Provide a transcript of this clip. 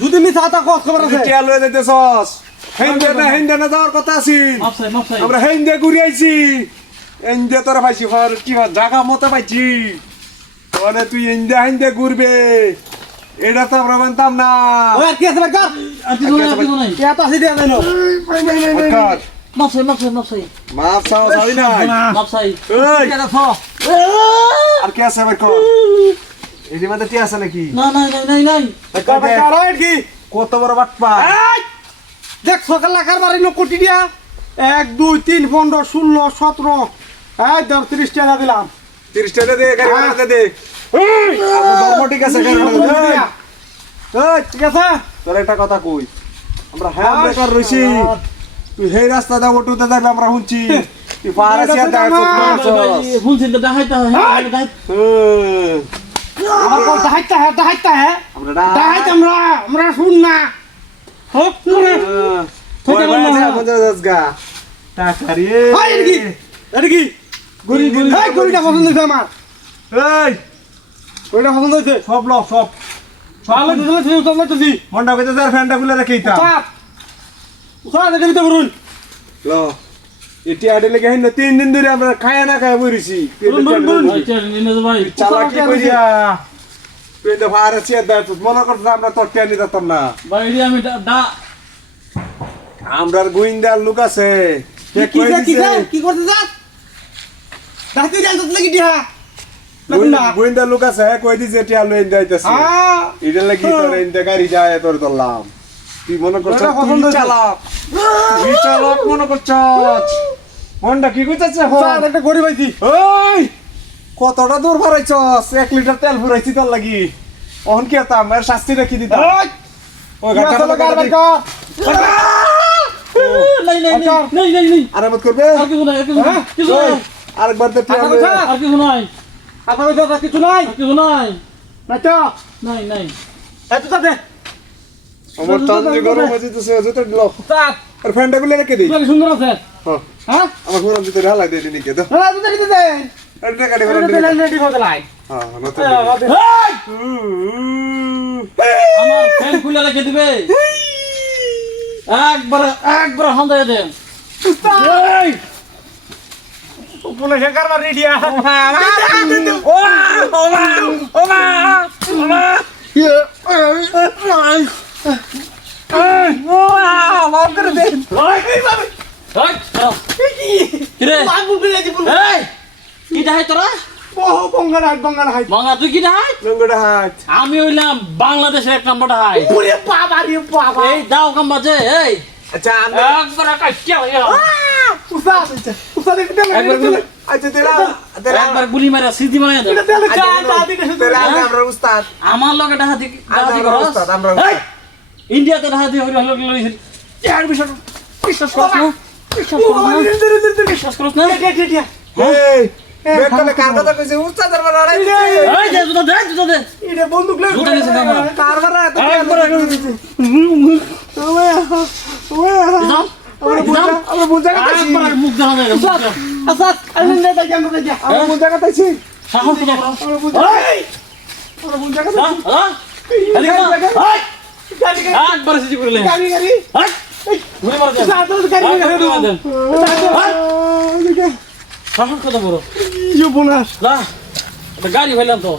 যদি মিথ্যা খবর আছে হেন্দে না যাওয়ার কথা আছি আমরা হেন্দে ঘুরে আইছি হেন্দে তোরা পাইছি কি জায়গা মতো পাইছি মানে তুই হেন্দে ঘুরবে এটা তো আমরা মানতাম না আর কে আছে এর মধ্যে টি আছে নাকি কত বড় বাটপা দেখ সকাল লাখার বাড়ি কোটি দিয়া 1 2 3 15 16 17 এই ধর 30 টাকা দিলাম 30 টাকা দে গাড়ি ভাড়া দে ধর্ম ঠিক আছে গাড়ি ভাড়া দে এই ঠিক আছে তোর একটা কথা কই আমরা হ্যাঁ বেকার রইছি তুই এই রাস্তা দা ওটুতে যাবে আমরা হুঁচি তুই পারে সিয়া দা হুঁচি তো দেখাইতে হয় আমার কল দেখাইতে হ্যাঁ আমরা দেখাইতে আমরা শুন না হোক করে তোকে বললাম গা টাকা রে এই কি গরি এই গরিটা পছন্দ হইছে আমার এই গরিটা পছন্দ হইছে সব লও সব ভালো দিলে তুই উঠলে তুই মন্ডা কইতে যার ফ্যানটা খুলে রাখিতা উঠা দে দিতে বরুন ল এটি আডে লাগে হইন 3 দিন ধরে আমরা খায়া না খায়া বইরিছি ভাই চালাকি কইরা তুই তো ভাড়া ছিয়া দা মনে করছ আমরা তো কেনি দিতাম না ভাই আমি আমরার গোইন্দার লোক আছে কি করতে যাস রাতে যাই তো লাগি দিয়া গোইন্দার লোক আছে কই দিছে টিয়া লইন যাইতাছে এটা লাগি তোর ইন্দা গাড়ি যায় তোর দলাম তুই মনে করছ তুই চালাক মনে করছস মনটা কি কইতাছে স্যার একটা গড়ি পাইছি ওই কতটা দূর ভরাইছস 1 লিটার তেল ভরাইছি তোর লাগি অহন কি আতা আমার শাস্তি রাখি দিতা ওই গাটা লাগার নাই আরামত করবে আর কিছু নাই আরেকবার দে আর কিছু নাই আপনার কথা কিছু নাই না তো নাই এত দে আমার টান গরম হয়ে যেতেছে যত ব্লক স্যার আর ফ্যানটা গুলো রেখে দেই সুন্দর আছে হ্যাঁ আমার ফোন দিতে ঢালাই দে দিনি কে তো হ্যাঁ তুই দিতে দে এটা গাড়ি ভাড়া দিতে রেডি করে লাই হ্যাঁ নতুন আমার ফ্যান খুলে রেখে দিবে একবার হান্দায় দেন এই পুলিশ কারবার রেডি আ আমি হইলাম বাংলাদেশের 1 নম্বর হাই এই দাও কাম্বা যে এই আচ্ছা একবার কাটিয়া একবার গুলি মারা সিদ্ধি মারা আমার লগে ডাহাতি ইন্ডিয়াতে ডাহাতি বিশ্বাস করছ না কার কথা কইছে উস্তাদ দরবার আড়াই এই দে জুতা দে এটা বন্দুক লই জুতা নিছে কারবার এত আমরা বুঝা গেছি মুখ দেখা যায় আচ্ছা আমি না যাই আমরা যাই আমরা বুঝা গেছি সাহস তো আমরা বুঝা আমরা বুঝা গেছি একবার সিজি করলে গাড়ি ঘুরে মারা যায় সাহস কত বড় ইউ বোনাস গাড়ি হইলাম তো